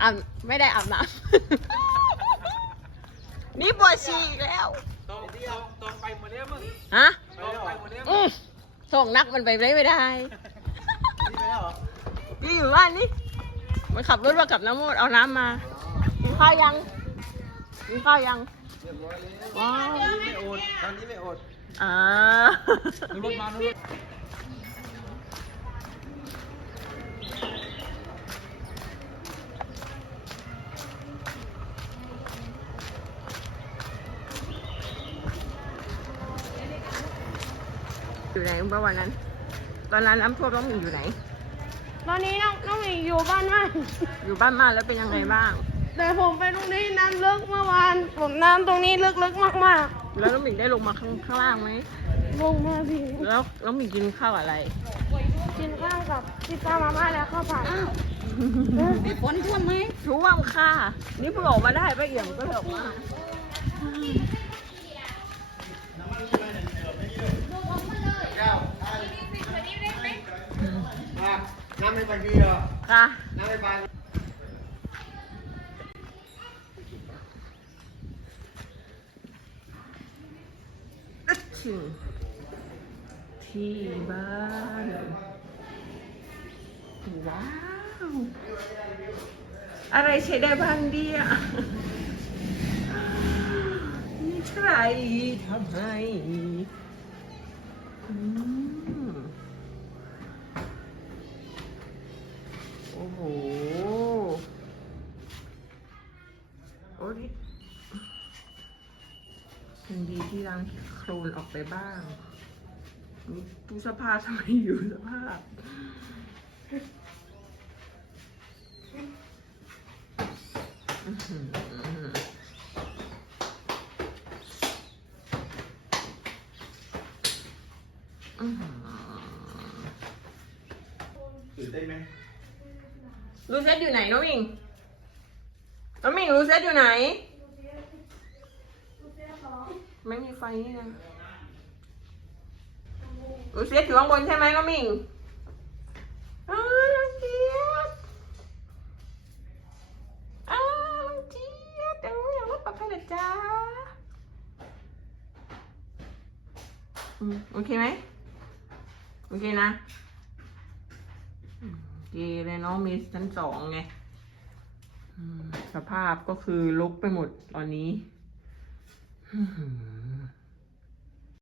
อาบไม่ได้อาบน้ำ นี่ปวดฉี่อีกแล้ว ตรงตรงตรงไปหมดแล้วมึงฮะตรงไปหมดแล้วอืมส่งนักมันไปไม่ได้นี่ไปแล้วเหรอนี่อยู่บ้านนี่ มันขับรถมากับน้ำมดเอาน้ำมากินข้าวยังกินข้าวยังเรียบร้อยแล้วว้าวนี่ไม่อดตอนนี้ไม่อดอ่าดูรถมาดูร อยู่ไหนเมื่อวันนั้น ตอนนั้นน้ำท่วมน้องหมิงอยู่ไหน ตอนนี้น้องน้องหมีอยู่บ้านมากอยู่บ้านมาแล้วเป็นยังไงบ้าง แต่ผมไปตรงนี้น้ำลึกเมื่อวานผมน้ำตรงนี้ลึกๆมากแล้วน้องหมิงได้ลงมาข้างข้างล่างไหมๆลงมาพี่แล้วน้องหมิงกินข้าวอะไรกินข้าวกับพิซซ่ามาม่าแล้วข้าวผัดฝนท่วมไหมท่วมค่ะ นี่เพิ่งออกมาได้ป้าเอี่ยมก็เลยออกมา น้ำไม่ไป กี่เหรอค่ะที่บ้านว้าว อะไรใช้ได้บ้างเดียมีใครทำให้อืมโอ้โหโอ้ยยังดีที่ล้างโคลนออกไปบ้างตู้เสื้อผ้าทำไมอยู่สภาพตื่นเต้นไหม รูเซตอยู่ไหนน้องมิงน้องมิงรูเซตอยู่ไหน ไม่มีไฟนี่นะรูเซตอยู่ข้างบนใช่ไหมน้องมิงอ้าวน้องเจี๊ยบอ้าวน้องเจี๊ยบเดี๋ยวอย่ากรถปลอดภัยนะจ๊ะอืมโอเคไหมโอเคนะ เกเลยเนาะมีชั้นสองไงสภาพก็คือลุกไปหมดตอนนี้